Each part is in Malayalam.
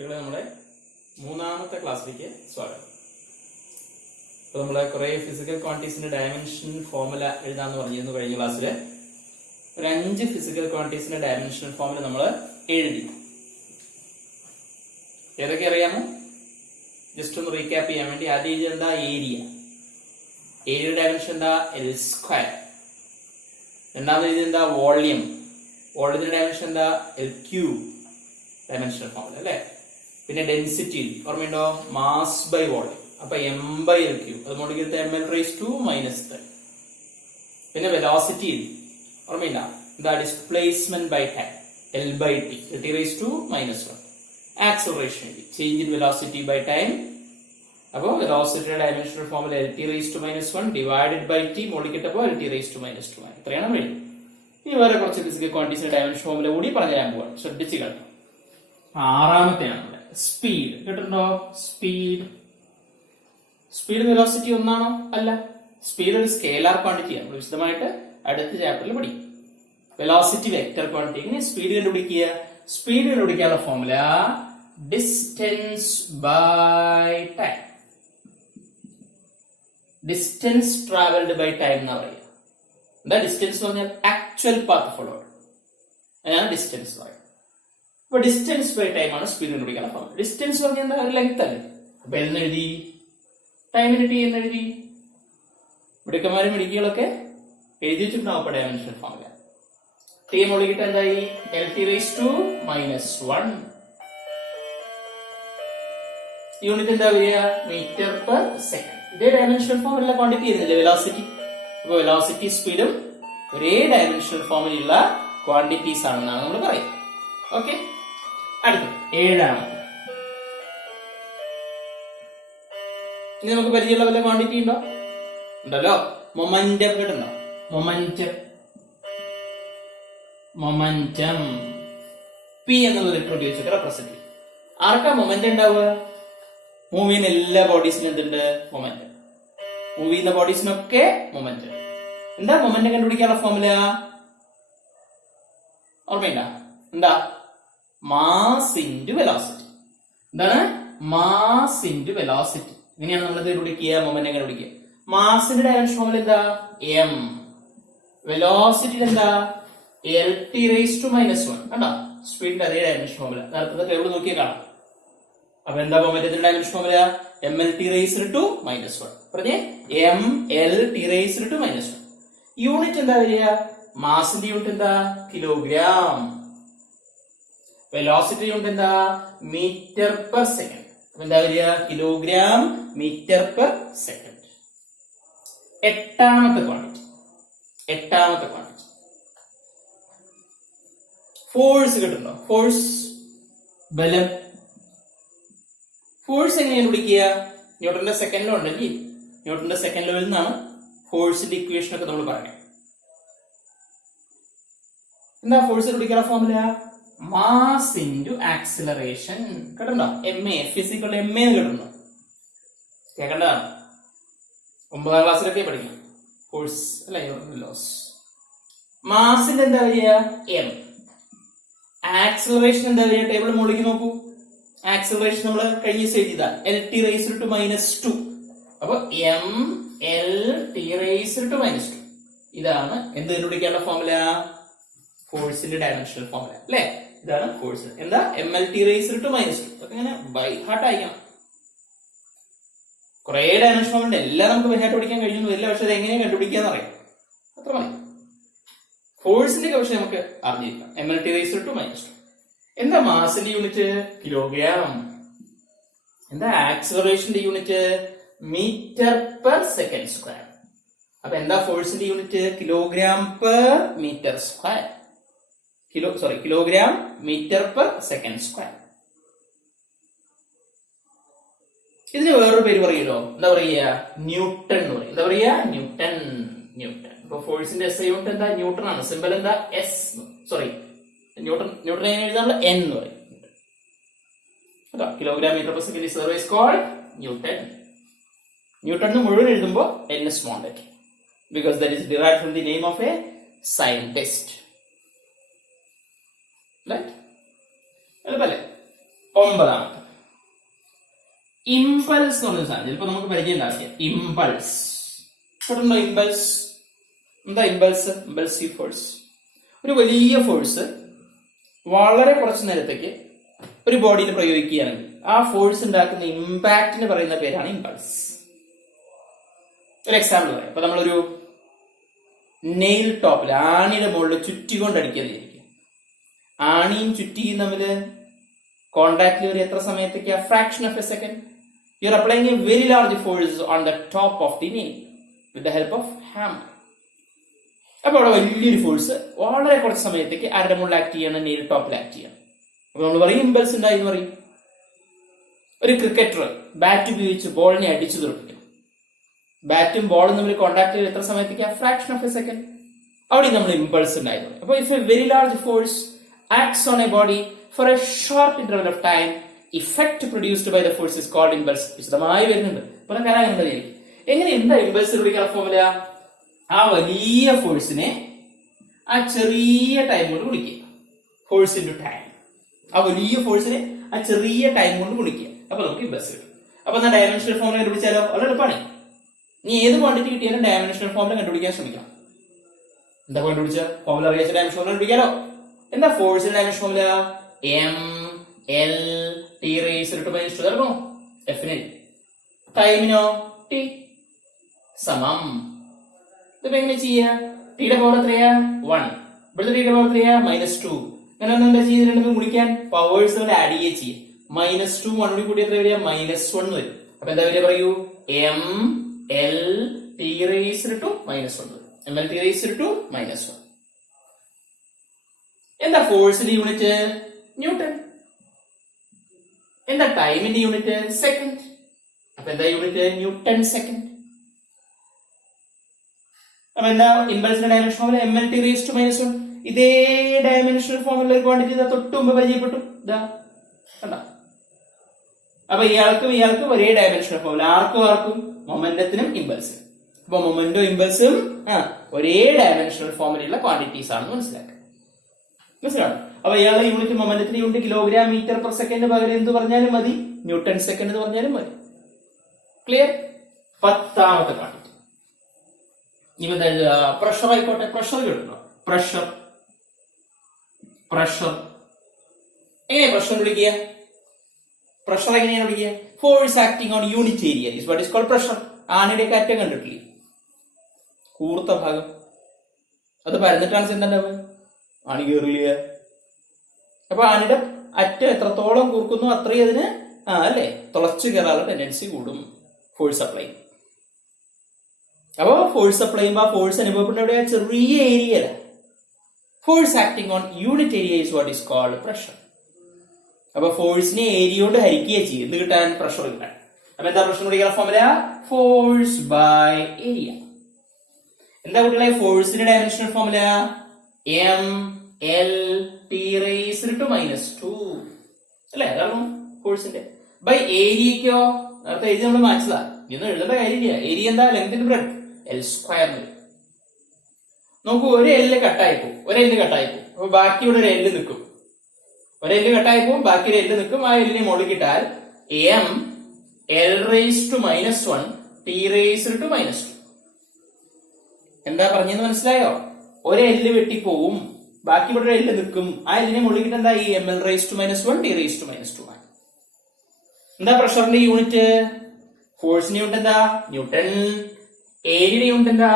കുട്ടികളെ നമ്മുടെ മൂന്നാമത്തെ ക്ലാസ്സിലേക്ക് സ്വാഗതം. ഇപ്പൊ നമ്മളെ കുറെ ഫിസിക്കൽ ക്വാണ്ടിറ്റീസിന്റെ ഡയമെൻഷൻ ഫോർമുല എഴുതാന്ന് പറഞ്ഞിരുന്നു കഴിഞ്ഞ ക്ലാസ്സില്. ഒരു 5 ഫിസിക്കൽ ക്വാണ്ടിറ്റീസിന്റെ ഡയമെൻഷൻ ഫോർമുല നമ്മൾ എഴുതി. ഏതൊക്കെ അറിയാമോ? ജസ്റ്റ് ഒന്ന് റീക്യാപ്പ് ചെയ്യാൻ വേണ്ടി ആദ്യം എഴുതിയത് എന്താ? ഏരിയയുടെ ഡയമെൻഷൻ എന്താ? L². രണ്ടാമത് എഴുതിയത് എന്താ? വോളിയത്തിന്റെ ഡയമെൻഷൻ എന്താ? L³ ഡയമെൻഷണൽ ഫോർമുല അല്ലെ. പിന്നെ ഡെൻസിറ്റി ഓർമ്മയുണ്ടോ? Mass by volume. അപ്പൊ M/L³. അത് മോഡിക്കത്തെ ml⁻⁻3. പിന്നെ വെലോസിറ്റി ഓർമ്മയില്ല, എന്താ? Displacement by time L/T T⁻⁻1. Acceleration change in velocity by time. അപ്പോ വെലോസിറ്റിയുടെ dimensional formula L⁻⁻1 divided by T മോഡിക്കട്ടപ്പോ L⁻⁻². ഇത്രയാണ് വഴി. ഇനി വേറെ കുറച്ച് ഫിസിക്കൽ ക്വാണ്ടിറ്റീസിന്റെ ഡയമെൻഷൻ ഫോർമുല കൂടി പറഞ്ഞു തരാൻ പോവാണ്. ശ്രദ്ധിച്ചു കേട്ടോ. ആറാമത്തെയാണ് സ്പീഡ്. കേട്ടിട്ടുണ്ടോ? സ്പീഡ് വെലോസിറ്റി ഒന്നാണോ? അല്ല. സ്പീഡ് ഒരു സ്കേലാർ ക്വാണ്ടിറ്റി ആണ്. വിശദമായിട്ട് അടുത്ത ചാപ്റ്ററിൽ പഠിക്കും. Velocity vector quantity. ഇനി സ്പീഡ് കണ്ടുപിടിക്കുക. സ്പീഡ് കണ്ടുപിടിക്കാനുള്ള formula distance by time. Distance travelled by time എന്നാ പറയുക. എന്താ ഡിസ്റ്റൻസ് എന്ന് പറഞ്ഞാൽ? Actual path followed. അതാണ് ഡിസ്റ്റൻസ് പറയുന്നത്. അപ്പൊ ഡിസ്റ്റൻസ് ബൈ ടൈം ആണ് സ്പീഡ് കണ്ടുപിടിക്കാനുള്ള ഫോർമുല. ഡിസ്റ്റൻസ് പറഞ്ഞാൽ എന്താ? ഒരു ലെങ്ത് അല്ലേ. അപ്പൊ എന്ന് എഴുതി, ടൈമിന് T എന്ന് എഴുതി. മിടുക്കന്മാരും മിടുക്കികളൊക്കെ എഴുതി വെച്ചിട്ടുണ്ടാവും. അപ്പൊ ഡയമെൻഷൻ ഫോർമുല T മോളിക്കിട്ട് എന്തായി? L⁻⁻1. യൂണിറ്റ് എന്താ വരിക? Metre per second. ഇതേ ഡയമെൻഷണൽ ഫോർമുല ക്വാണ്ടിറ്റി ചെയ്യുന്നില്ലേ വെലോസിറ്റി. അപ്പൊ വെലോസിറ്റി സ്പീഡും ഒരേ ഡയമെൻഷണൽ ഫോർമുലയുള്ള ക്വാണ്ടിറ്റീസ് ആണെന്നാണ് നമ്മൾ പറയുന്നത്. ഓക്കെ, അടുത്തത് ഏഴാമത്. ഇനി നമുക്ക് പരിചയമുള്ള വല്ല ക്വാണ്ടിറ്റി ഉണ്ടോ? ഉണ്ടല്ലോ. മൊമന്റം കേട്ടുണ്ടോ? മൊമന്റം P എന്നുള്ള ലെറ്റർ ഉപയോഗിച്ചൊക്കെ റെപ്രസെന്റ് ചെയ്യും. ആർക്കാ മൊമന്റം ഉണ്ടാവുക? മൂവ് ചെയ്യുന്ന എല്ലാ ബോഡീസിനും എന്തുണ്ട്? മൊമന്റം. മൂവ് ചെയ്യുന്ന ബോഡീസിനൊക്കെ മൊമന്റം. എന്താ മൊമന്റം കണ്ടുപിടിക്കാനുള്ള ഫോർമുല? ഓർമ്മയില്ല? എന്താ? Mass into velocity. എന്താണ്? Mass into velocity. ഇങ്ങനെയാണ് നമ്മൾ കണ്ടുപിടിക്കുക, മൊമന്റം കണ്ടുപിടിക്കുക. മാസിന്റെ ഡയമെൻഷൻ ഫോർമുല എന്താ? M. വെലോസിറ്റി എന്താ? L⁻⁻1. കണ്ടോ? സ്പീഡിന്റെ അതേ ഡയമെൻഷൻ ഫോർമുല. നേരത്തെ എവിടെ നോക്കിയാൽ കാണാം. അപ്പൊ എന്താ മൊമന്റത്തിന്റെ ഡയമെൻഷൻ ഫോർമുല? ml⁻⁻1. പറഞ്ഞേ, ml⁻⁻1. യൂണിറ്റ് എന്താ വരിക? മാസിന്റെ യൂണിറ്റ് എന്താ? കിലോഗ്രാം. വെലോസിറ്റി യൂണിറ്റ് എന്താ? Metre per second. അപ്പൊ എന്താ വരിക? Kilogram metre per second. എട്ടാമത്തെ ക്വാണ്ടിറ്റി ഫോഴ്സ്. കിട്ടുന്നുണ്ടോ? ഫോഴ്സ്, ബലം. ഫോഴ്സ് എങ്ങനെയാണ് പിടിക്കുക? ന്യൂട്ടന്റെ സെക്കൻഡ് ലോ ഉണ്ടെങ്കിൽ ന്യൂട്ടന്റെ സെക്കൻഡ് ലോയിൽ നിന്നാണ് ഫോഴ്സിന്റെ ഇക്വേഷൻ ഒക്കെ നമ്മൾ പറയുന്നത്. എന്താ ഫോഴ്സ് പിടിക്കാനുള്ള ഫോർമുല? Mass into acceleration. കേട്ടോ? MA. ഫിസിക്കൽ MA കേട്ടോ? കേൾക്കേണ്ടതാണ്. 9ാം ക്ലാസ്സിലൊക്കെ പഠിക്കണം ഫോഴ്സ് അല്ലെ. ലോസ്. മാസിന്റെ എന്താ വരിക? M. ആക്സിലറേഷൻ എന്താ വരിക? ടേബിൾ മുകളിലേക്ക് നോക്കൂ. ആക്സിലറേഷൻ നമ്മൾ കഴിഞ്ഞ എഴുതിയതാ L⁻⁻². അപ്പൊ ml⁻⁻2. ഇതാണ് എന്ത് കണ്ടുപിടിക്കാനുള്ള ഫോർമുല? ഫോഴ്സിന്റെ ഡയമെൻഷണൽ ഫോർമുല അല്ലെ. ഇതാണ് ഫോഴ്സ്. എന്താ? ml⁻⁻2. അതൊക്കെ ഇങ്ങനെ ബൈ ഹാർട്ട് അയക്കണം. കുറെ ഡയമെൻഷൻ ഫോർമുല എല്ലാം നമുക്ക് ബൈ ഹാർട്ട് പഠിക്കാൻ കഴിയുന്നു വരില്ല. പക്ഷെ അത് എങ്ങനെയാണ് കണ്ടുപിടിക്കാന്ന് അറിയാം. അത്ര മതി. ഫോഴ്സിന്റെ പക്ഷെ നമുക്ക് അറിഞ്ഞിരിക്കാം. ml⁻⁻2. എന്താ മാസിന്റെ യൂണിറ്റ്? കിലോഗ്രാം. എന്താ ആക്സിലറേഷന്റെ unit? Metre per second square. അപ്പൊ എന്താ ഫോഴ്സിന്റെ unit? Kilogram per metre square. Kilogram metre per second square. ഇതിന് വേറൊരു പേര് പറയുമല്ലോ. എന്താ പറയുക? ന്യൂട്ടൺ എന്ന് പറയും. എന്താ പറയുക? ന്യൂട്ടൺ. അപ്പൊ ഫോഴ്സിന്റെ SI യൂണിറ്റ് എന്താ? ന്യൂട്ടൺ ആണ്. സിമ്പൽ എന്താ? S. ന്യൂട്ടൺ എഴുതാനുള്ള N എന്ന് പറയും. Kilogram metre per second is called newton. Newton മുഴുവൻ എഴുതുമ്പോൾ N small letter because that is derived from the name of a scientist. Right? എളുപ്പല്ലേ? ഒമ്പതാമത്തെ ഇമ്പൾസ് എന്ന് പറഞ്ഞ സാധനം ചിലപ്പോ നമുക്ക് പരിചയം ഉണ്ടാക്കിയ ഇമ്പൾസ്. കേട്ടോ ഇമ്പൾസ്? എന്താ ഇമ്പൾസ്? Impulsive force. ഒരു വലിയ ഫോഴ്സ് വളരെ കുറച്ചു നേരത്തേക്ക് ഒരു ബോഡിയിൽ പ്രയോഗിക്കുകയാണെങ്കിൽ ആ ഫോഴ്സ് ഉണ്ടാക്കുന്ന ഇമ്പാക്റ്റിന് പറയുന്ന പേരാണ് ഇമ്പൾസ്. ഒരു എക്സാമ്പിൾ പറയാം. അപ്പൊ നമ്മളൊരു നെയിൽ ടോപ്പിൽ ആണിയുടെ മുകളിൽ ചുറ്റിക്കൊണ്ടടിക്കാതിരിക്കും. ആണിയും ചുറ്റിയും തമ്മില് കോണ്ടാക്ടിൽ ഒരു എത്ര സമയത്തേക്ക്? Fraction of a second. You are applying A very large force on the top of the nail with the help of hammer. അപ്പൊ അവിടെ വലിയൊരു ഫോഴ്സ് വളരെ കുറച്ച് സമയത്തേക്ക് ആരുടെ മുകളിൽ ആക്ട് ചെയ്യണം? നെയിൽ ടോപ്പിൽ ആക്ട് ചെയ്യണം. അപ്പൊ നമ്മൾ പറയും ഇമ്പൾസ് ഉണ്ടായി എന്ന് പറയും. ഒരു ക്രിക്കറ്റർ ബാറ്റ് ഉപയോഗിച്ച് ബോളിനെ അടിച്ചു തുറപ്പിക്കണം. ബാറ്റും ബോളും തമ്മിൽ കോണ്ടാക്ട് ചെയ്ത് എത്ര സമയത്തേക്ക്? Fraction of a second. അവിടെ നമ്മൾ ഇമ്പൾസ് ഉണ്ടായിരുന്നു. അപ്പൊ if a very large force acts on a body for a short interval of time, effect produced by the force is called impulse. വിശദമായി വരുന്നുണ്ട്. പല കാര്യങ്ങളും എങ്ങനെ എന്താ ഇമ്പൾസ് വിളിക്കാൻ ഫോർമുല? ആ വലിയ ഫോഴ്സിനെ ആ ചെറിയ ടൈം കൊണ്ട് ഗുണിക്കുക. Force into time. ആ വലിയ ഫോഴ്സിനെ ആ ചെറിയ ടൈം കൊണ്ട് ഗുണിക്കുക. അപ്പൊ നമുക്ക് ഇമ്പൾസ് കിട്ടും. അപ്പൊ എന്നാ ഡയമെൻഷണൽ ഫോർമുല കണ്ടുപിടിച്ചാലോ? വളരെ എളുപ്പമാണ്. നീ ഏത് ക്വാണ്ടിറ്റി കിട്ടിയാലും ഡയമെൻഷണൽ ഫോർമുല കണ്ടുപിടിക്കാൻ ശ്രമിക്കാം. എന്താ കണ്ടുപിടിച്ച ഫോർമുല അറിയാച്ച ഡയമെൻഷൻ ഫോർമുല കണ്ടുപിടിക്കാലോ? എന്താ ഫോഴ്സിന്റെ dimension formula? M L T raised to minus 2 ആണോ? എഫിന്. ടൈമിനോ? ടി സമം. ഇതിപ്പോ എങ്ങനെ ചെയ്യാ? ടിയുടെ പവർ എത്രയാ? 1. ഇവിടുത്തെ ടിയുടെ പവർ എത്രയാ? -2. അങ്ങനെ എന്താ ചെയ്ത് രണ്ടും ഗുണിക്കാൻ? പവേഴ്സ് ആഡ് ചെയ്യുക ചെയ്യും. -2 1 കൂടി കൂടി എത്ര വരിക? -1 വരും. അപ്പൊ എന്താ വരിക പറയൂ? M L T raised to -1. M L T raised to -1. എന്താ ഫോഴ്സിന്റെ യൂണിറ്റ്? ന്യൂട്ടൺ. എന്താ ടൈമിന്റെ യൂണിറ്റ്? സെക്കൻഡ്. അപ്പൊ എന്താ യൂണിറ്റ്? Newton second. അപ്പൊ എന്താ ഇമ്പൾസിന്റെ dimension formula? M L T raise to -1. ഇതേ ഡയമെൻഷണൽ ഫോർമുല ക്വാണ്ടിറ്റി തൊട്ട് മുമ്പ് പരിചയപ്പെട്ടു. ഇതാ കണ്ട. അപ്പൊ ഇയാൾക്കും ഒരേ ഡയമെൻഷണൽ ഫോർമുല. ആർക്കും മൊമെന്റത്തിനും ഇമ്പൾസിനും. അപ്പൊ മൊമെന്റും ഇമ്പൾസും ഒരേ ഡയമെൻഷണൽ ഫോർമുലയുള്ള ക്വാണ്ടിറ്റീസ് ആണെന്ന് മനസ്സിലാവും. അപ്പൊ ഇയാളുടെ യൂണിറ്റ് മൊമെന്റത്തിന്റെ unit kilogram metre per second പകരം എന്ത് പറഞ്ഞാലും മതി? ന്യൂട്ടൺ സെക്കൻഡ് എന്ന് പറഞ്ഞാലും മതി. ക്ലിയർ? 10ാമത്തെ ക്വാണ്ടിറ്റി. ഇനി പ്രഷർ ആയിക്കോട്ടെ. പ്രഷർ കിട്ടുന്നു. പ്രഷർ എങ്ങനെ പ്രഷർ വിളിക്കുക? പ്രഷർ എങ്ങനെയാണ് വിളിക്കുക? Force acting on unit area is what is called pressure. ആണിയുടെ അറ്റം കണ്ടിട്ടില്ലേ? കൂർത്ത ഭാഗം. അത് പരന്നിട്ടാണ് എന്താണ്ടാവുക? ആണി കയറില്ല. അപ്പൊ ആണിയുടെ അറ്റം എത്രത്തോളം കൂർക്കുന്നു അത്രയും അതിന് അല്ലെ തുളച്ചു കയറാനുള്ള ടെൻഡൻസി കൂടും ഫോഴ്സ് അപ്ലൈ. അപ്പൊ ഫോഴ്സ് അപ്ലൈ ചെയ്യുമ്പോൾ ആ ഫോഴ്സ് അനുഭവപ്പെടുന്ന എവിടെയാ? ചെറിയ area. Force acting on unit area is what is called pressure. അപ്പൊ ഫോഴ്സിനെ ഏരിയ കൊണ്ട് ഹരിക്കുകയും ചെയ്യും. എന്ത് കിട്ടാൻ? പ്രഷർ കിട്ടാൻ. അപ്പൊ എന്താ പ്രഷർ വിളിക്കുന്ന ഫോർമുല? Force by area. എന്താ കുട്ടികളെ ഫോഴ്സിന്റെ dimensional formula? M L T raised to -2 അല്ലെ? അതാണ് ഫോഴ്സിന്റെ. ബൈ ഏരിയക്കോ? നേരത്തെ എഴുതി നമ്മൾ മാറ്റതാ. ഇതൊന്നും എഴുതേണ്ട കാര്യമില്ല. ഏരിയ എന്താ? Length breadth L². നമുക്ക് ഒരു എല്ല് കട്ടായിപ്പോ. അപ്പൊ ബാക്കി ഇവിടെ ഒരു എല്ല് നിൽക്കും. ഒരു എല്ല് കട്ടായിപ്പോ ബാക്കി ഒരു എല്ല് നിൽക്കും. ആ എല്ലിനെ മുകളിക്കിട്ടാൽ M L raise to -1 T raised to -2. എന്താ പറഞ്ഞെന്ന് മനസ്സിലായോ? ഒരു എല്ല് വെട്ടിപ്പോവും. ബാക്കി ഇവിടെ ഒരു എല്ല് നിൽക്കും. ആ എല്ലിനെ മുകളിക്കിട്ട് എന്താ? ഈ M L raise to -1 T raise to -2 ആണ്. എന്താ പ്രഷറിന്റെ യൂണിറ്റ്? ഫോഴ്സിന്റെ യൂണിറ്റ് എന്താ? ന്യൂട്ടൺ. ഏരിയയുടെ യൂണിറ്റ് എന്താ?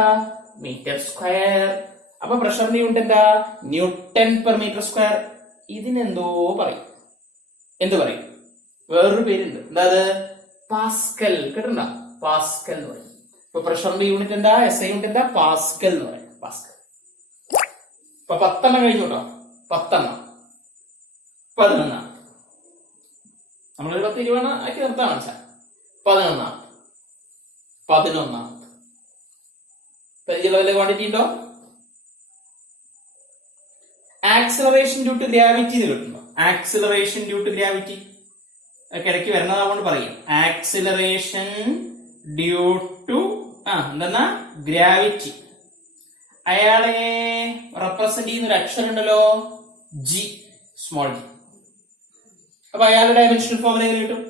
Metre square. അപ്പൊ പ്രഷറിന്റെ യൂണിറ്റ് എന്താ? Newton per metre square. ഇതിനെന്തോ പറയും. എന്ത് പറയും? വേറൊരു പേരുണ്ട്. എന്താ? പാസ്കൽ. കേട്ടിട്ടുണ്ട? പാസ്കൽ എന്ന് പറയും. ഇപ്പൊ പ്രഷറിന്റെ യൂണിറ്റ് എന്താ? SI യൂണിറ്റ് എന്താ? പാസ്കൽ എന്ന് പറയും. പാസ്കൽ. ഇപ്പൊ 10 കഴിഞ്ഞു കേട്ടോ. 10 11 നമ്മളൊരു 10 20 ആക്കി നിർത്താൻ മനസ്സിലായി. 11 പരിചയമുള്ള ക്വാണ്ടിറ്റി ഉണ്ടോ? ആക്സിലറേഷൻ ഡ്യൂ ടു ഗ്രാവിറ്റി എന്ന് കിട്ടുന്നു. ആക്സിലറേഷൻ ഡ്യൂ ടു ഗ്രാവിറ്റി ഒക്കെ ഇടയ്ക്ക് വരുന്നതാകൊണ്ട് പറയും. ആക്സിലറേഷൻ ഡ്യൂ ടു എന്തെന്നാ? ഗ്രാവിറ്റി. അയാളെ റെപ്രസെന്റ് ചെയ്യുന്ന ഒരു അക്ഷരം ഉണ്ടല്ലോ, G, സ്മോൾ g. അപ്പൊ അയാളുടെ ഡയമെൻഷണൽ ഫോമുല എങ്ങനെ കിട്ടും?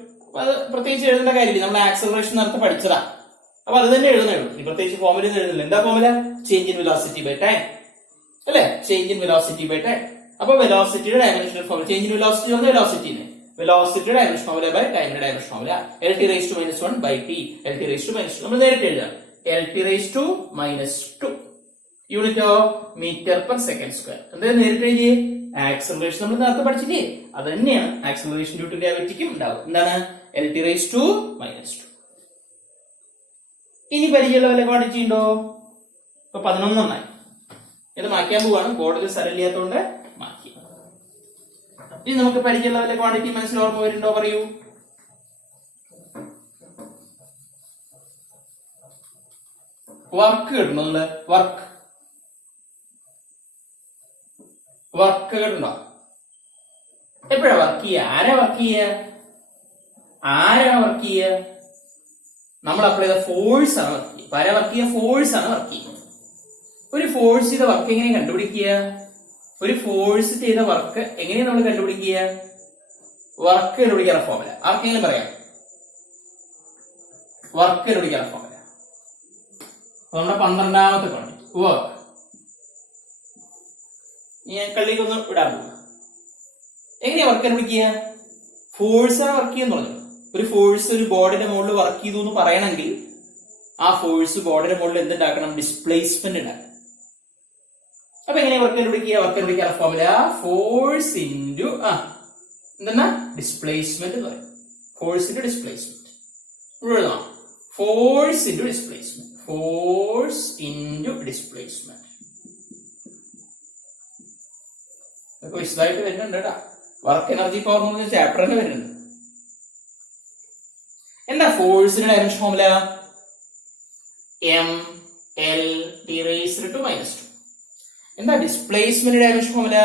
അത് പ്രത്യേകിച്ച് എഴുതേണ്ട കാര്യമില്ല, നമ്മൾ ആക്സലറേഷൻ നേരത്തെ പഠിച്ചതാ. അപ്പൊ അത് തന്നെ എഴുതുന്നുള്ളൂ, ഈ പ്രത്യേകിച്ച് ഫോമുല എഴുതുന്നില്ല. എന്താ formula? Change in velocity by time അല്ലെ? Change in velocity by time. അപ്പൊ വെലോസിറ്റിയുടെ dimensional formula, change in velocity പറഞ്ഞ വെലോസിറ്റിനെ, വെലോസിറ്റിയുടെ ഡയമെൻഷൻ ഫോമുല ബൈ ടൈമിന്റെ dimension formula LT⁻⁻⁻⁻⁻ by T. LT⁻⁻⁻⁻. നമ്മൾ നേരിട്ട് എഴുതാം, LT⁻⁻². യൂണിറ്റോ മീറ്റർ പെർ സെക്കൻഡ് സ്ക്വയർ. എന്തായാലും നേരിട്ട് എഴുതിയേ, ആക്സലറേഷൻ നമ്മൾ നേരത്തെ പഠിച്ചില്ലേ, അത് തന്നെയാണ് ആക്സലറേഷൻ ഡ്യൂ ടു ഗ്രാവിറ്റിക്കും ഉണ്ടാവും. എന്താണ്? LT⁻². ഇനി പരിചയമുള്ള വല്ല ക്വാണ്ടിറ്റി ഉണ്ടോ? ഇപ്പൊ 11 ഇത് മാറ്റാൻ പോവാണ്, ബോർഡിൽ സ്ഥലമില്ലാത്തതുകൊണ്ട് മാറ്റി. ഇനി നമുക്ക് പരിചയമുള്ള വല്ല ക്വാണ്ടിറ്റി മനസ്സിൽ ഓർമ്മ വരുന്നുണ്ടോ? പറയൂ. വർക്ക് കേട്ടോ? നിങ്ങള് വർക്ക് കേട്ടുണ്ടോ? എപ്പോഴാ വർക്ക് ചെയ്യുക? ആരാ വർക്ക് ചെയ്യുക? നമ്മൾ അപ്ലൈ ചെയ്ത ഫോഴ്സ് ആണ് വർക്ക് ചെയ്യുക. ആരാ വർക്ക് ചെയ്യുക? ഫോഴ്സ് ആണ് വർക്ക് ചെയ്യുക. ഒരു ഫോഴ്സ് ചെയ്ത വർക്ക് എങ്ങനെ കണ്ടുപിടിക്കുക? ഒരു ഫോഴ്സ് ചെയ്ത വർക്ക് എങ്ങനെയാണ് നമ്മൾ കണ്ടുപിടിക്കുക? വർക്ക് കണ്ടുപിടിക്കാനുള്ള ഫോമുല ആർക്കെങ്കിലും പറയാം? വർക്ക് കണ്ടുപിടിക്കാനുള്ള ഫോമുല നമ്മുടെ 12ാമത്തെ ക്വാണ്ടിറ്റി വർക്ക്. ഞാൻ കള്ളിക്കൊന്ന് വിടാൻ പോകുക. എങ്ങനെയാ വർക്ക് കണ്ടുപിടിക്കുക? ഫോഴ്സാണ് വർക്ക് ചെയ്യാന്ന് പറഞ്ഞു. ഒരു ഫോഴ്സ് ഒരു ബോർഡിന്റെ മുകളിൽ വർക്ക് ചെയ്തു എന്ന് പറയണമെങ്കിൽ ആ ഫോഴ്സ് ബോർഡിന്റെ മുകളിൽ എന്തുണ്ടാക്കണം? ഡിസ്പ്ലേസ്മെന്റ് ഉണ്ടാക്കണം. അപ്പൊ എങ്ങനെയാ വർക്ക് കണ്ടുപിടിക്കുക? വർക്ക് കണ്ടുപിടിക്കാനുള്ള ഫോമുല ഫോഴ്സ് ഇൻറ്റു എന്തെന്നാ ഡിസ്പ്ലേസ്മെന്റ് എന്ന് പറയും. Force into displacement. ഇവിടെ എഴുതാം, force into displacement. Force into displacement. ഇതൊക്കെ വിശദമായിട്ട് വരുന്നുണ്ട് കേട്ടാ. വർക്ക് എനർജി പവർ എന്ന് പറഞ്ഞ ചാപ്റ്റർ തന്നെ വരുന്നുണ്ട്. എന്താ ഫോഴ്സിന്റെ ഡയമെൻഷൻ ഫോമുല? mL_T⁻². എന്താ ഡിസ്പ്ലേസ്മെന്റ് ഡയമെൻഷൻ ഫോമുല?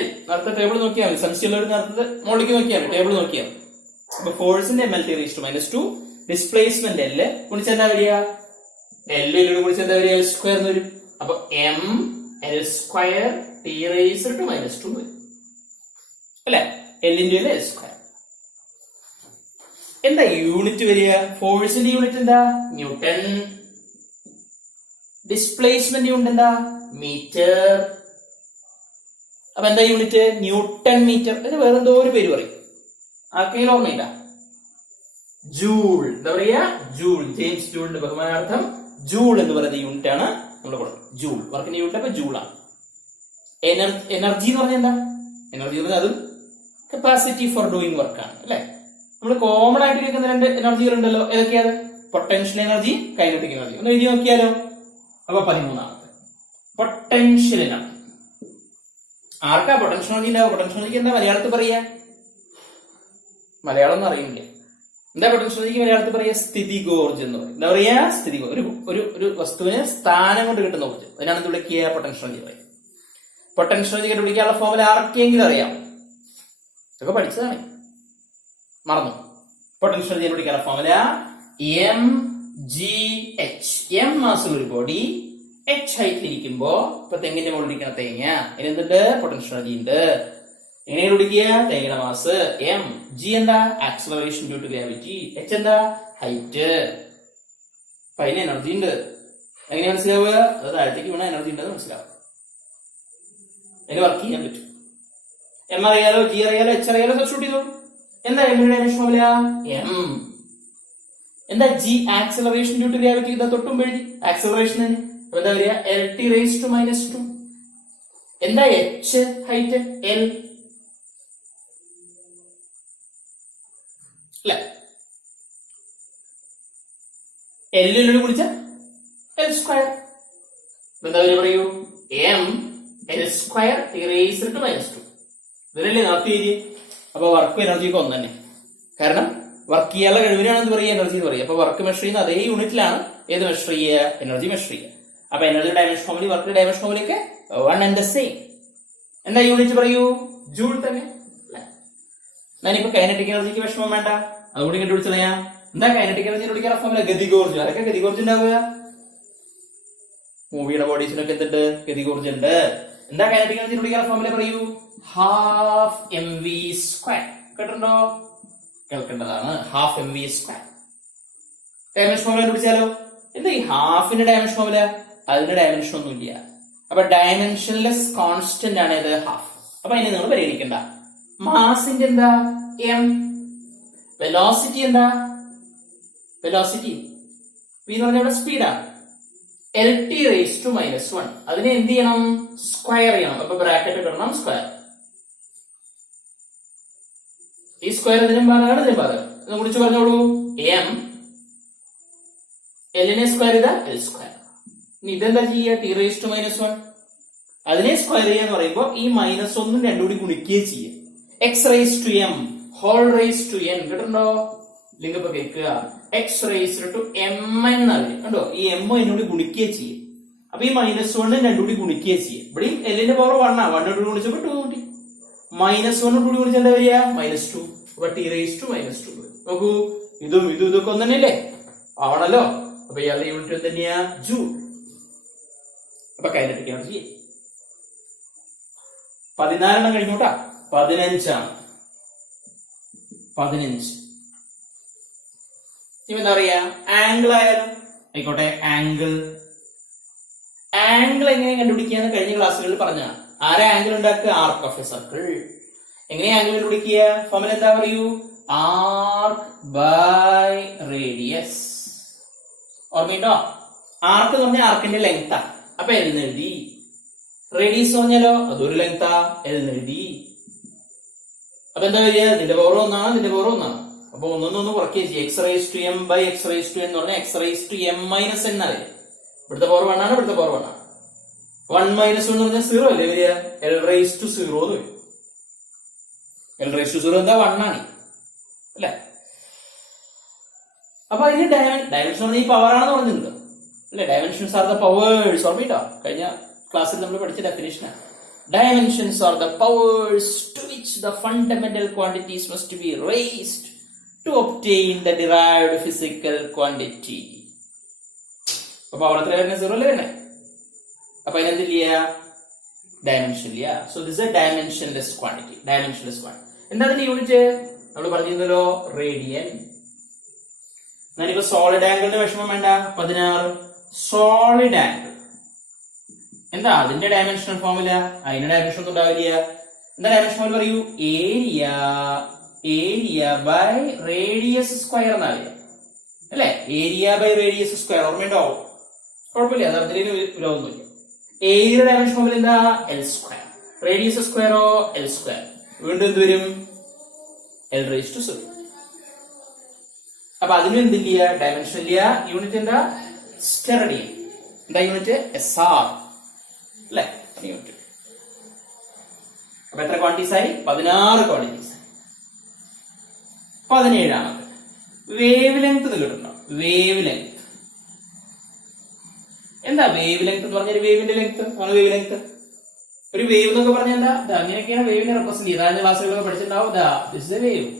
L. നേരത്തെ ടേബിൾ നോക്കിയാൽ മതി, സംശയമുള്ളവർ നേരത്തെ മോളിലേക്ക് നോക്കിയാൽ മതി, ടേബിൾ നോക്കിയാൽ മതി. അപ്പൊ ഫോഴ്സിന്റെ mL⁻², ഡിസ്പ്ലേസ്മെന്റ് L ഗുണിച്ചാൽ എന്താ വരിക? L ഗുണിച്ചാൽ എന്താ വരിക? L² എന്ന് വരും. അപ്പൊ mL²T⁻² വരും അല്ലെ? L × L². എന്താ യൂണിറ്റ് വരിക? ഫോഴ്സിന്റെ യൂണിറ്റ് എന്താ? ന്യൂട്ടൺ. ഡിസ്പ്ലേസ്മെന്റ് യൂണിറ്റ് എന്താ? മീറ്റർ. അപ്പൊ എന്താ യൂണിറ്റ്? Newton metre. ഇത് വേറെന്തോ ഒരു പേര് പറയും, ആർക്കെങ്കിലും ഓർമ്മയില്ല? ജൂൾ. എന്താ പറയാ? ജൂൾ. ജെയിംസ് ജൂളിന്റെ ബഹുമാനാർത്ഥം ജൂൾ എന്ന് പറയുന്ന യൂണിറ്റ് ആണ് നമ്മൾ കൊടുക്കുന്നത്. ജൂൾ വർക്കിന്റെ യൂണിറ്റ്. അപ്പൊ ജൂളാണ്. എനർജി എന്ന് പറഞ്ഞാൽ എന്താ? എനർജി എന്ന് പറഞ്ഞാൽ അതും കപ്പാസിറ്റി ഫോർ ഡൂയിങ് വർക്കാണ് അല്ലെ? നമ്മൾ കോമൺ ആയിട്ട് കേൾക്കുന്ന 2 എനർജികൾ ഉണ്ടല്ലോ, ഏതൊക്കെയാണ്? Potential energy, kinetic energy. ഒന്ന് എഴുതി നോക്കിയാലോ? അപ്പൊ 13ാമത്തെ പൊട്ടൻഷ്യൽ എനർജി. ആർക്കാ പൊട്ടൻഷ്യൽ എനർജി ഉണ്ടാവുക? പൊട്ടൻഷ്യൽ എനർജിക്ക് എന്താ മലയാളത്തിൽ പറയാ? മലയാളം ഒന്നും അറിയില്ല. എന്താ പൊട്ടൻഷ്യൽ എനർജിക്ക് മലയാളത്തിൽ പറയാ? സ്ഥിതികോർജ്ജം എന്ന് പറയും. എന്താ പറയാ? ഒരു വസ്തുവിന് സ്ഥാനം കൊണ്ട് കിട്ടുന്ന ഊർജ്ജം, അതിനാണ് എന്ത് വിളിക്കുക? പൊട്ടൻഷ്യൽ എനർജി പറയും. പൊട്ടൻഷ്യൽ എനർജി കണ്ടുപിടിക്കാനുള്ള ഫോമുല ആർക്കെങ്കിലും അറിയാം? ഇതൊക്കെ പഠിച്ചതാണ്, മറന്നു. പൊട്ടൻഷ്യൽ എനർജി കണ്ടുപിടിക്കാനുള്ള ഫോമുല mgh. m മാസുള്ള ഒരു ബോഡി h ഹൈറ്റിൽ ഇരിക്കുമ്പോ, ഇപ്പൊ തെങ്ങിന്റെ മുകളിൽ ഇരിക്കുന്ന തേങ്ങ, അതിനെന്തുണ്ട്? പൊട്ടൻഷ്യൽ എനർജി ഉണ്ട്. എങ്ങനെ കണ്ടുപിടിക്കുക? തേങ്ങയുടെ മാസ് m. g എന്താ? Acceleration due to gravity. h എന്താ? ഹൈറ്റ്. അപ്പൊ അതിന് എനർജി ഉണ്ട്. എങ്ങനെ മനസ്സിലാവുക? അത് താഴത്തേക്ക് വീണ എനർജി ഉണ്ടെന്ന് മനസ്സിലാവും. അതിന് വർക്ക് ചെയ്യാൻ പറ്റും. m അറിയാലോ, g അറിയാലോ, h അറിയാലോ, സബ്സ്റ്റിറ്റ്യൂട്ട് ചെയ്തോളൂ. എന്താ m യുടെ ഡയമെൻഷൻ ഫോമുല? m. എന്താ? g acceleration due to gravity. ഇതാ തൊട്ടും എഴുതി ആക്സലറേഷൻ. അപ്പൊ എന്താ വരിക? LT⁻². എന്താ? h ഹൈറ്റ് l അല്ലെ? L വിളിച്ച L². എന്താ വരിക? പറയൂ. mL²T⁻². ഇതിനല്ലേ നടത്തി എഴുതി. അപ്പൊ വർക്കും എനർജിയൊക്കെ ഒന്ന് തന്നെ, കാരണം വർക്ക് ചെയ്യാനുള്ള കഴിവിനാണ് എന്ത് പറയുക? എനർജി എന്ന് പറയുക. അപ്പൊ വർക്ക് മെഷർ ചെയ്യുന്ന അതേ യൂണിറ്റിലാണ് ഏത് മെഷർ ചെയ്യുക? എനർജി മെഷർ ചെയ്യുക. അപ്പൊ energy dimension formula, work dimension ഫോമുലയൊക്കെ വൺ ആൻഡ് ദ സെയിം. എന്താ യൂണിറ്റ് പറയൂ? ജൂൾ തന്നെ. ഞാനിപ്പോ കൈനറ്റിക് എനർജിക്ക് വിഷമം വേണ്ട, അതുകൂടി കണ്ടുപിടിച്ചറിയാം. എന്താ കൈനറ്റിക് എനർജി കണ്ടുപിടിക്കാനുള്ള ഫോമുല? ഗതികോർജ്ജം. അതൊക്കെ ഗതികോർജ്ജം ഉണ്ടാവുക. മൂവിയുടെ ബോഡീസിനൊക്കെ എന്തുണ്ട്? ഗതികോർജ്ജം ഉണ്ട്. എന്താ കൈനറ്റിക് എനർജി കണ്ടുപിടിക്കാനുള്ള ഫോമുല? പറയൂ. Half M V square. കേട്ടിട്ടുണ്ടോ? കേൾക്കേണ്ടതാണ്. Half M V square. Dimension formula കണ്ടുപിടിച്ചാലോ? എന്താ ഈ ഹാഫിന്റെ ഡയമെൻഷൻ ഫോർമുല? അതിന്റെ ഡയമെൻഷൻ ഒന്നുമില്ല. അപ്പൊ ഡയമെൻഷൻലെസ് കോൺസ്റ്റന്റ് ആണ് ഇത് ഹാഫ്. അപ്പൊ അതിനെ നിങ്ങൾ പരിഗണിക്കണ്ട. മാസിന്റെ എന്താ? എം. വെലോസിറ്റി എന്താ? വെലോസിറ്റി v എന്ന് പറഞ്ഞാൽ സ്പീഡാണ്. LT raised to -1. അതിനെ എന്ത് ചെയ്യണം? സ്ക്വയർ ചെയ്യണം. അപ്പൊ ബ്രാക്കറ്റ് ഇടണം, സ്ക്വയർ. ഈ സ്ക്വയർ ഇതിനും ബാധകമാണ്, ഇതിനും ബാധകം. എന്ന് കുറിച്ച് പറഞ്ഞോളൂ. എം എല്ലിനെ സ്ക്വയർ ചെയ്താൽ എൽ സ്ക്വയർ. ഇനി ഇതെന്താ ചെയ്യുക? T raise to -1. അതിനെ സ്ക്വയർ ചെയ്യാന്ന് പറയുമ്പോൾ ഈ -1 രണ്ടും കൂടി ഗുണിക്കുകയും ചെയ്യും. X raise to M whole raise to N. കേട്ടോ? ലിങ്ക് ഇപ്പൊ കേൾക്കുക. എക്സ് റേസ് ടു എം എന്നറിയും. കണ്ടോ? ഈ എം എന്നോട് ഗുണിക്കുകയും ചെയ്യും. അപ്പൊ ഈ -1 രണ്ടും കൂടി ഗുണിക്കുകയും ചെയ്യും. ഇവിടെയും എല്ലിന്റെ പവർ 1 ആണ്. 1 കൂടി ഗുണിച്ചപ്പോ 2 കൂട്ടി. -1 കൂടി ഗുണിച്ചാൽ എന്താ വരിക? -2. അപ്പൊ ടി റേസ് ടു -2. നോക്കൂ, ഇതും ഇതൊക്കെ ഒന്ന് തന്നെയല്ലേ? ആവണല്ലോ. അപ്പൊ ഇയാളുടെ യൂണിറ്റ് തന്നെയാ ജൂൾ. അപ്പൊ കൈനറ്റിക് എനർജി 14 കഴിഞ്ഞോട്ടാ. 15 ഇനി എന്താ പറയാ? ആംഗിൾ ആയാലും ആയിക്കോട്ടെ. ആംഗിൾ എങ്ങനെ കണ്ടുപിടിക്കാന്ന് കഴിഞ്ഞ ക്ലാസ്സുകളിൽ പറഞ്ഞാണ്. ആരാ ആംഗിൾ ഉണ്ടാക്കുക? Arc of a circle. എങ്ങനെ ആംഗിൾ കണ്ടുപിടിക്കുക? ഫോർമുല എന്താ പറയൂ? Arc by radius. ഓർമ്മയുണ്ടോ? ആർക്ക് എന്ന് പറഞ്ഞാൽ ആർക്കിന്റെ ലെങ്താ. അപ്പൊ എൽ എഴുതി. റേഡിയസ് പറഞ്ഞാലോ അതൊരു ലെങ്താ, എൽ എഴുതി. അപ്പൊ എന്താ വരിക? ഇതിന്റെ പവർ 1 ആണ്, ഇതിന്റെ പവർ 1 ആണ്. അപ്പൊ ഒന്നൊന്ന് കുറയ്ക്കുക ചെയ്യും. X raise to M by X raise to എന്ന് പറഞ്ഞാൽ X raise to M minus N ആണ്. ഇവിടുത്തെ പവർ 1 ആണ്, ഇവിടുത്തെ പവർ 1 ആണ്. 1 - 1 എന്ന് പറഞ്ഞാൽ 0 അല്ലേ വരിക? എൽ റേസ് ടു 0 എന്ന് വരും. എൽ റേസ് ടു 0 എന്താ? 1 ആണ് അല്ലെ? അപ്പൊ അതിന് ഡയമെൻഷൻ ഈ പവർ ആണെന്ന് പറഞ്ഞിട്ടുണ്ട് അല്ലെ? Dimensions are the powers. ഓർമ്മയിട്ടോ? കഴിഞ്ഞ ക്ലാസ്സിൽ നമ്മൾ പഠിച്ച ഡെഫിനിഷനാണ്. Dimensions are the powers to which the fundamental quantities must be raised to obtain the derived physical quantity. അപ്പൊ പവർ എത്ര വരുന്നത്? 0 അല്ലേ വരുന്നത്? അപ്പൊ അതിനെന്തില്ല? ഡയമെൻഷൻ ഇല്ല. So this A dimensionless quantity. Dimensionless quantity എന്താണ് ഇതിന്റെ യൂണിറ്റ്? നമ്മൾ പറഞ്ഞിരുന്നല്ലോ, റേഡിയൻ. എന്നാലിപ്പോ സോളിഡ് ആംഗിളിന്റെ വിഷമം വേണ്ട. 16 സോളിഡ് ആംഗിൾ എന്താ? അതിന്റെ ഡയമെൻഷണൽ ഫോർമുല. അതിന്റെ ഡയമെൻഷൻ ഒന്നും ഉണ്ടാവില്ല. എന്താ ഡയമെൻഷൻ ഫോർമുല പറയൂ? ഏരിയ ബൈ റേഡിയസ് സ്ക്വയർ എന്നാവില്ല അല്ലെ? Area by radius square. ഓർമ്മയുണ്ടോ? കുഴപ്പമില്ല, അത് അതിലേക്ക് ഒന്നുമില്ല. ഏരിയയുടെ ഡയമെൻഷൻ ഫോർമുല എന്താ? L square. റേഡിയസ് സ്ക്വയറോ? L square. വീണ്ടും എന്ത് വരും? L raise to 0. അപ്പൊ അതിനും എന്തില്ല? ഡയമെൻഷൻ ഇല്ല. യൂണിറ്റ് എന്താ? സ്റ്റെറഡിയൻ. എന്താ യൂണിറ്റ്? SR അല്ലെ? യൂണിറ്റ്. അപ്പൊ എത്ര ക്വാണ്ടിറ്റീസ് ആയി? 16 ക്വാണ്ടിറ്റീസ്. 17 വേവ് ലെങ്ത് കിട്ടുന്നുണ്ടോ? വേവ് ലെങ്ത് എന്താ? വേവ് ലെങ്ത് എന്ന് പറഞ്ഞാൽ വേവിന്റെ ലെങ്ത് ആണ്. വേവ് ലെങ്ത് ഒരു വേവ് എന്നൊക്കെ പറഞ്ഞാൽ എന്താ? അങ്ങനെയൊക്കെയാണ് വേവിനെ റെപ്രസെന്റ് ചെയ്യുന്നത്. അതിന്റെ ക്ലാസ്സുകളൊക്കെ പഠിച്ചിട്ടുണ്ടാവും. വേവ്.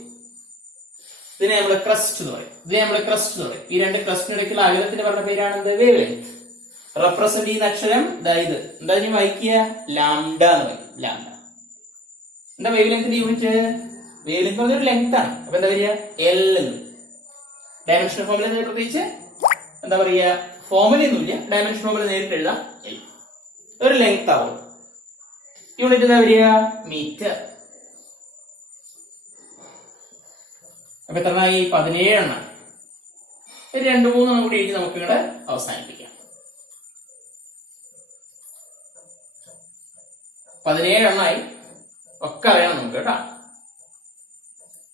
ഇതിനെ നമ്മൾ ക്രസ്റ്റ് എന്ന് പറയും. ഈ രണ്ട് ക്രസ്റ്റിനിടയ്ക്കുള്ള അകലത്തിന്റെ പറഞ്ഞ പേരാണ് എന്ത്? Wave length. റെപ്രസെന്റ് ചെയ്യുന്ന അക്ഷരം ഇത് എന്താ? ഞാൻ വായിക്കുക, ലാംഡ എന്ന് പറയും. ലാംഡ. എന്താ വേവ് ലെങ്ത്തിന്റെ യൂണിറ്റ്? വേവ് ലെങ്ത് പറഞ്ഞൊരു ലെങ്ത് ആണ്. അപ്പൊ എന്താ വരിക? എൽ. ഡയമെൻഷൻ ഫോർമുല പ്രത്യേകിച്ച് എന്താ പറയുക? ഫോർമുല ഒന്നുമില്ല. ഡയമെൻഷൻ ഫോർമുല നേരിട്ട് എഴുതാം. എൽ ഒരു ലെങ്ത് ആവും. യൂണിറ്റ് എന്താ വരിക? മീറ്റർ. അപ്പൊ എത്രണ്ണായി? 17. 2-3 കൂടി എഴുതി നമുക്ക് ഇവിടെ അവസാനിപ്പിക്കാം. 17 ഒക്കെ അറിയണം നമുക്ക് കേട്ടാ.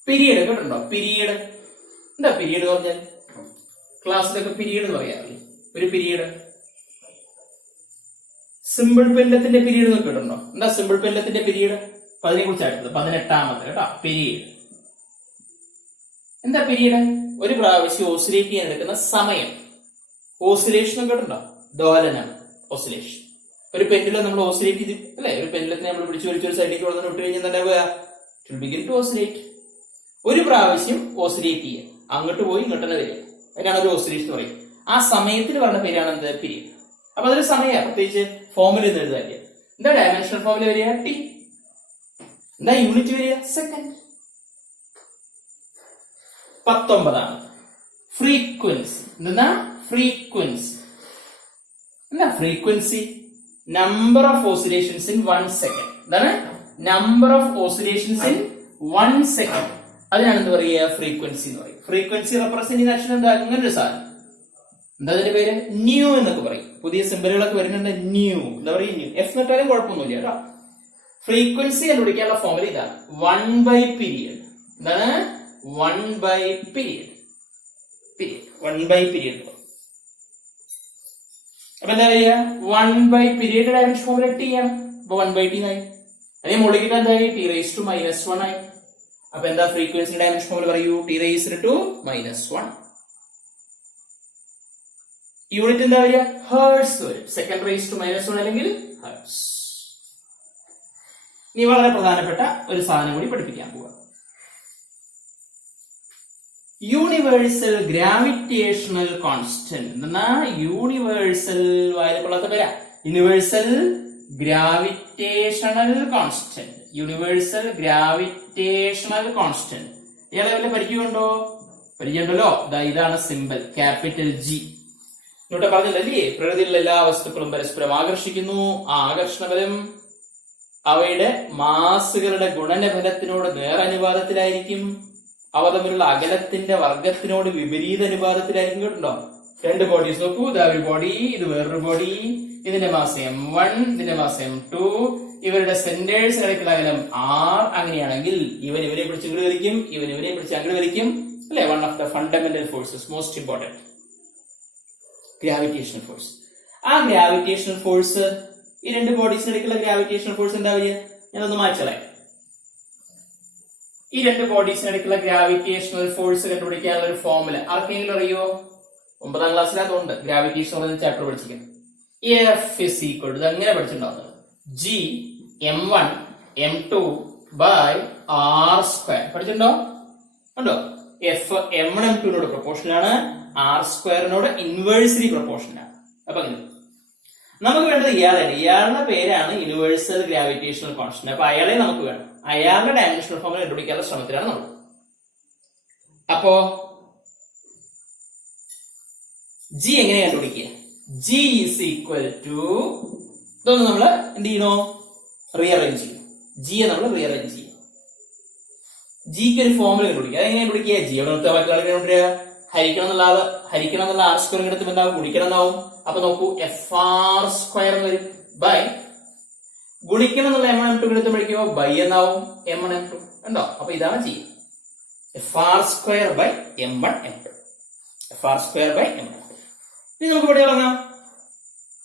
പീരീഡ് കേട്ടുണ്ടോ? പീരീഡ് എന്താ? പീരീഡ് പറഞ്ഞാൽ ക്ലാസ്സിലൊക്കെ പീരീഡ് എന്ന് പറയാറില്ലേ? ഒരു പീരീഡ്. സിമ്പിൾ പെൻഡത്തിന്റെ പീരീഡ് എന്ന് കേട്ടിട്ടുണ്ടോ? എന്താ സിമ്പിൾ പെൻഡത്തിന്റെ പീരീഡ്? അപ്പൊ അതിനെ കുറിച്ചായിട്ടുള്ളത് 18 കേട്ടോ. പീരീഡ് എന്താ? പീരീഡ് ഒരു പ്രാവശ്യം ഓസിലേറ്റ് ചെയ്യാൻ എടുക്കുന്ന സമയം. ഓസിലേഷൻ കേട്ടിട്ടുണ്ടോ? ദോലനം, ഓസിലേഷൻ. ഒരു പെൻഡുലം നമ്മൾ ഓസിലേറ്റ് ചെയ്ത് അല്ലെ? ഒരു പെൻഡുലത്തിനെ നമ്മൾ പിടിച്ചു വലിച്ചൊരു സൈഡിലേക്ക് കൊണ്ടുവന്ന് വിട്ട് കഴിഞ്ഞാൽ എന്താ? Begin to oscillate. ഒരു പ്രാവശ്യം ഓസിലേറ്റ് ചെയ്യുക, അങ്ങോട്ട് പോയി ഇങ്ങോട്ട് തന്നെ വരിക. അതിനാണ് ഒരു ഓസിലേഷൻ എന്ന് പറയും. ആ സമയത്തിന് പറഞ്ഞ പേരാണ് എന്ത്? പീരീഡ്. അപ്പൊ അതൊരു സമയമാണ്. പ്രത്യേകിച്ച് ഫോർമുല എന്ന് എഴുതാൻ എന്താ? ഡയമെൻഷണൽ ഫോർമുല വരിക? ടി. എന്താ യൂണിറ്റ് വരിക? സെക്കൻഡ്. 19 ഫ്രീക്വൻസി. എന്താ ഫ്രീക്വൻസി? എന്താ frequency? Number of oscillations in 1 second. എന്താണ് number of oscillations in 1 second? അതിനാണ് എന്ത് പറയുക? ഫ്രീക്വൻസി എന്ന് പറയും. ഫ്രീക്വൻസി റെപ്രസെന്റ് ചെയ്യുന്ന അക്ഷരം എന്താ? ഇങ്ങനെ ഒരു സാധനം. എന്താ അതിന്റെ പേര്? ന്യൂ എന്നൊക്കെ പറയും. പുതിയ സിംബലുകളൊക്കെ വരുന്നുണ്ട്. ന്യൂ എന്താ പറയുക? ന്യൂ. എഫ് നട്ടാലും കുഴപ്പമൊന്നുമില്ല കേട്ടോ. ഫ്രീക്വൻസി കണ്ടുപിടിക്കാനുള്ള ഫോർമുല ഇതാണ്, 1/പീരിയഡ്. എന്താണ്? 1/പീരിയഡ്. 1/പീരിയഡ്. അപ്പൊ എന്താ വരിക? 1/പീരിയഡ് ഡയമെൻഷൻ ഫോർമുല ടി ആണ്. അപ്പൊ 1/t ആയി. അല്ലെങ്കിൽ മുകളിൽ എന്തായി? t⁻⁻1 ആയി. അപ്പൊ എന്താ ഫ്രീക്വൻസി ഡയമെൻഷൻ ഫോർമുല പറയൂ? t⁻⁻1. യൂണിറ്റ് എന്താ വരിക? ഹേർട്സ് വരും. (10⁻⁻1 അല്ലെങ്കിൽ ഹേർട്സ്. ഇനി വളരെ പ്രധാനപ്പെട്ട ഒരു സാധനം കൂടി പഠിപ്പിക്കാൻ പോവാ. Universal gravitational constant. എന്താ യൂണിവേഴ്സൽ? വായിൽ കൊള്ളാത്ത പേരാ. Universal gravitational constant. Universal gravitational constant. ഇയാളെ വല്ല പരിചയമുണ്ടോ? പരിചയമുണ്ടല്ലോ. ഇതാണ് സിമ്പൽ, ക്യാപിറ്റൽ G. ഇവിടെ പറഞ്ഞില്ലേ, പ്രകൃതിയിലുള്ള എല്ലാ വസ്തുക്കളും പരസ്പരം ആകർഷിക്കുന്നു. ആ ആകർഷണബലം അവയുടെ മാസുകളുടെ ഗുണനഫലത്തിനോട് നേരനുപാതത്തിലായിരിക്കും. അവ തമ്മിലുള്ള അകലത്തിന്റെ വർഗത്തിനോട് വിപരീത അനുപാതത്തിലായിരിക്കും. കേട്ടോ, രണ്ട് ബോഡീസ് നോക്കൂ. ഒരു ബോഡി, ഇത് വേറൊരു ബോഡി. ഇതിന്റെ മാസ് m1, ഇതിന്റെ മാസ് m2. ഇവരുടെ സെന്റേഴ്സ് ഇടയ്ക്കുള്ള അകലം r. അങ്ങനെയാണെങ്കിൽ ഇവരെ പിടിച്ച് ഇങ്ങോട്ട് വലിക്കും, ഇവരെ പിടിച്ച് അങ്ങോട്ട് വലിക്കും. അല്ലെ? One of the fundamental forces, most important, gravitational force. ആ ഗ്രാവിറ്റേഷണൽ ഫോഴ്സ്, ഈ രണ്ട് ബോഡീസിനിടയ്ക്കുള്ള ഗ്രാവിറ്റേഷണൽ ഫോഴ്സ് എന്താ വരിക? ഞാനൊന്ന് മാറ്റളെ. ഈ രണ്ട് ബോഡീസിനിടയ്ക്കുള്ള ഗ്രാവിറ്റേഷണൽ ഫോഴ്സ് കണ്ടുപിടിക്കാനുള്ള ഒരു ഫോർമുല ആർക്കെങ്കിലും അറിയോ? 9ാം ക്ലാസ്സിൽ അതുകൊണ്ട് ഗ്രാവിറ്റേഷൻ ചാപ്റ്റർ പഠിച്ചിരിക്കുന്നത്. F is equal to, അങ്ങനെ പഠിച്ചിട്ടുണ്ടാവുന്നത്, G(m1 m2 by r²). പഠിച്ചിട്ടുണ്ടോ? ഉണ്ടോ? F m1 m2നോട് പ്രൊപ്പോർഷണൽ ആണ്, r²നോട് ഇൻവേഴ്സ്ലി പ്രൊപ്പോർഷണൽ ആണ്. അപ്പൊ നമുക്ക് വേണ്ടത് ഇയാളാണ്. ഇയാളുടെ പേരാണ് യൂണിവേഴ്സൽ ഗ്രാവിറ്റേഷണൽ കോൺസ്റ്റന്റ്. അപ്പൊ അയാളെ നമുക്ക് വേണം. അയാളുടെ ഡയമെൻഷണൽ ഫോർമുല കണ്ടുപിടിക്കാനുള്ള ശ്രമത്തിലാണ് നമ്മൾ. അപ്പോ G എങ്ങനെ കണ്ടുപിടിക്കുക? G is equal to, ഇതൊന്ന് നമ്മൾ എന്ത് ചെയ്യണോ? റീഅറേഞ്ച് ചെയ്യും. G നമ്മൾ റീഅറേഞ്ച് ചെയ്യും. ജിക്ക് ഒരു ഫോർമുല കണ്ടുപിടിക്കുക. അതെങ്ങനെ കണ്ടുപിടിക്കുക? G യുടെ കൊണ്ടുവരിക, ഹരിക്കണം എന്നുള്ള r² എടുത്ത് എന്താവും? ഗുണിക്കണം എന്നാവും. അപ്പൊ നോക്കൂ, FR² വരും ബൈ, ഗുണിക്കണം എന്നുള്ള m1 m2 എടുത്ത് പഠിക്കുമ്പോ ബൈ എന്നാവും m1 m2. ഉണ്ടോ? അപ്പൊ ഇതാണ് G, FR² by m1 m2. FR² by m1. ഇനി നമുക്ക് ഇവിടെ തുടങ്ങാം.